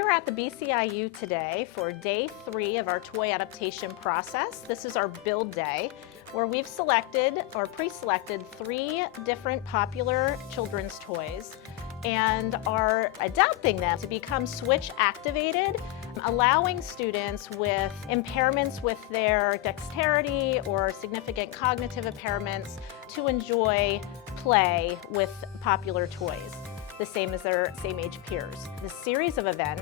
We're at the BCIU today for day 3 of our toy adaptation process. This is our build day, where we've selected or pre-selected 3 different popular children's toys and are adapting them to become switch activated, allowing students with impairments with their dexterity or significant cognitive impairments to enjoy play with popular toys, the same as their same age peers. This series of event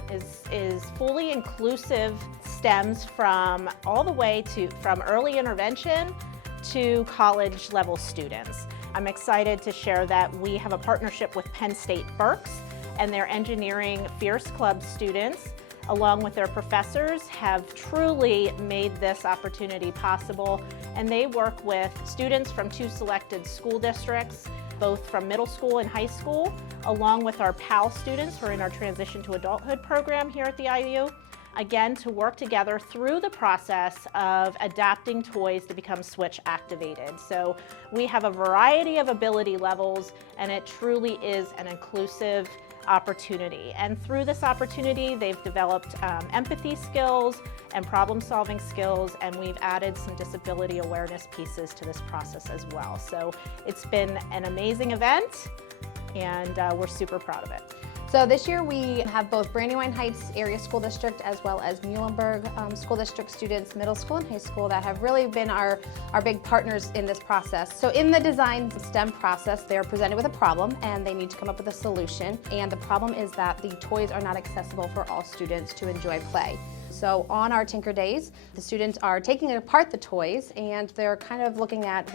is fully inclusive, stems from all the way from early intervention to college level students. I'm excited to share that we have a partnership with Penn State Berks, and their engineering Fierce Club students, along with their professors, have truly made this opportunity possible. And they work with students from 2 selected school districts, both from middle school and high school, along with our PAL students who are in our Transition to Adulthood program here at the IU, again, to work together through the process of adapting toys to become switch activated. So we have a variety of ability levels, and it truly is an inclusive opportunity. And through this opportunity, they've developed empathy skills and problem-solving skills, and we've added some disability awareness pieces to this process as well. So it's been an amazing event, and we're super proud of it. So this year we have both Brandywine Heights Area School District as well as Muhlenberg School District students, middle school and high school, that have really been our big partners in this process. So in the design STEM process, they're presented with a problem and they need to come up with a solution. And the problem is that the toys are not accessible for all students to enjoy play. So on our Tinker Days, the students are taking apart the toys and they're kind of looking at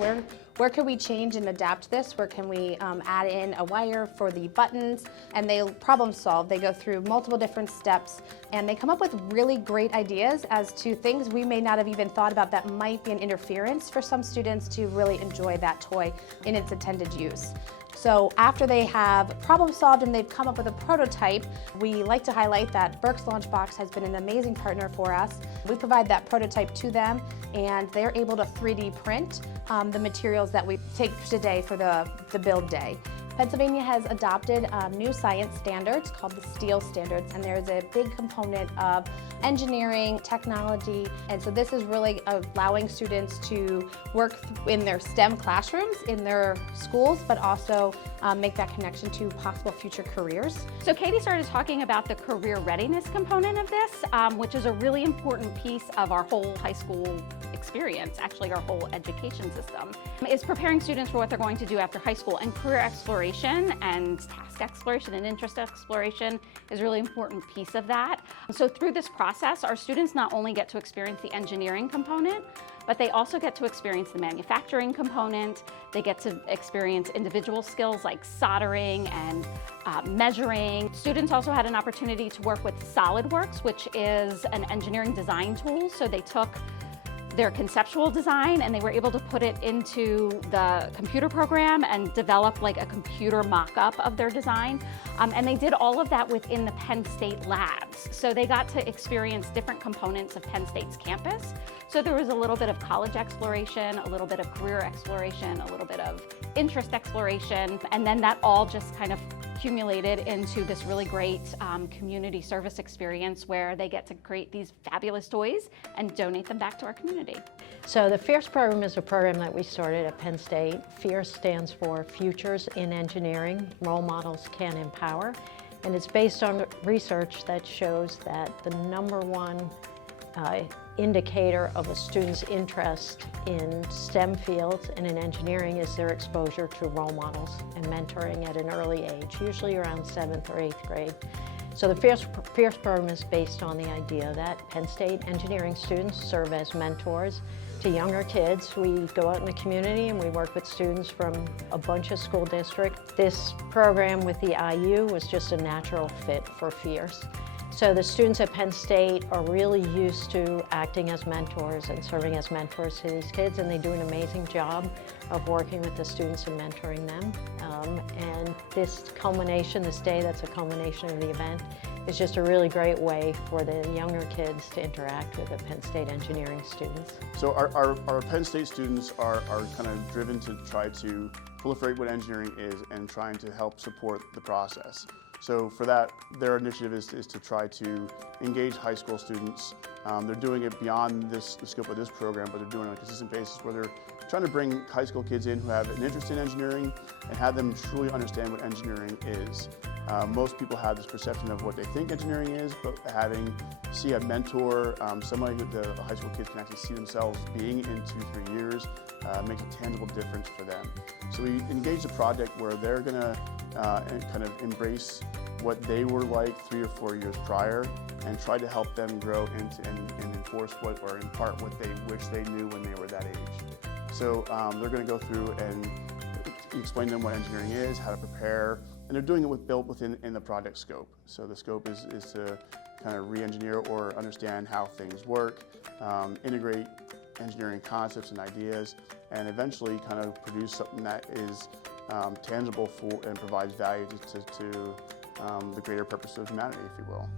where can we change and adapt this? Where can we add in a wire for the buttons? And they problem solve. They go through multiple different steps and they come up with really great ideas as to things we may not have even thought about that might be an interference for some students to really enjoy that toy in its intended use. So after they have problem solved and they've come up with a prototype, we like to highlight that Berks LaunchBox has been an amazing partner for us. We provide that prototype to them and they're able to 3D print the materials that we take today for the build day. Pennsylvania has adopted new science standards called the STEEL standards, and there's a big component of engineering, technology, and so this is really allowing students to work in their STEM classrooms in their schools, but also make that connection to possible future careers. So Katie started talking about the career readiness component of this, which is a really important piece of our whole high school experience, actually our whole education system, is preparing students for what they're going to do after high school, and career exploration and task exploration and interest exploration is a really important piece of that. So through this process, our students not only get to experience the engineering component, but they also get to experience the manufacturing component. They get to experience individual skills like soldering and measuring. Students also had an opportunity to work with SolidWorks, which is an engineering design tool. So they took their conceptual design and they were able to put it into the computer program and develop like a computer mock-up of their design. And they did all of that within the Penn State labs. So they got to experience different components of Penn State's campus. So there was a little bit of college exploration, a little bit of career exploration, a little bit of interest exploration, and then that all just kind of accumulated into this really great community service experience where they get to create these fabulous toys and donate them back to our community. So the FIERCE program is a program that we started at Penn State. FIERCE stands for Futures in Engineering, Role Models Can Empower, and it's based on research that shows that the #1 indicator of a student's interest in STEM fields and in engineering is their exposure to role models and mentoring at an early age, usually around 7th or 8th grade. So the FIERCE program is based on the idea that Penn State engineering students serve as mentors to younger kids. We go out in the community and we work with students from a bunch of school districts. This program with the IU was just a natural fit for FIERCE. So the students at Penn State are really used to acting as mentors and serving as mentors to these kids, and they do an amazing job of working with the students and mentoring them. And this culmination, this day that's a culmination of the event, is just a really great way for the younger kids to interact with the Penn State engineering students. So our Penn State students are kind of driven to try to proliferate what engineering is and trying to help support the process. So for that, their initiative is to try to engage high school students. They're doing it beyond the scope of this program, but they're doing it on a consistent basis where they're trying to bring high school kids in who have an interest in engineering and have them truly understand what engineering is. Most people have this perception of what they think engineering is, but see a mentor, somebody who the high school kids can actually see themselves being in 2-3 years, makes a tangible difference for them. So we engaged a project where they're going to kind of embrace what they were like 3 or 4 years prior and try to help them grow into and enforce or impart what they wish they knew when they were that age. So they're going to go through and explain to them what engineering is, how to prepare, and they're doing it built within the project scope. So the scope is to kind of re-engineer or understand how things work, integrate engineering concepts and ideas, and eventually kind of produce something that is tangible for and provides value to the greater purpose of humanity, if you will.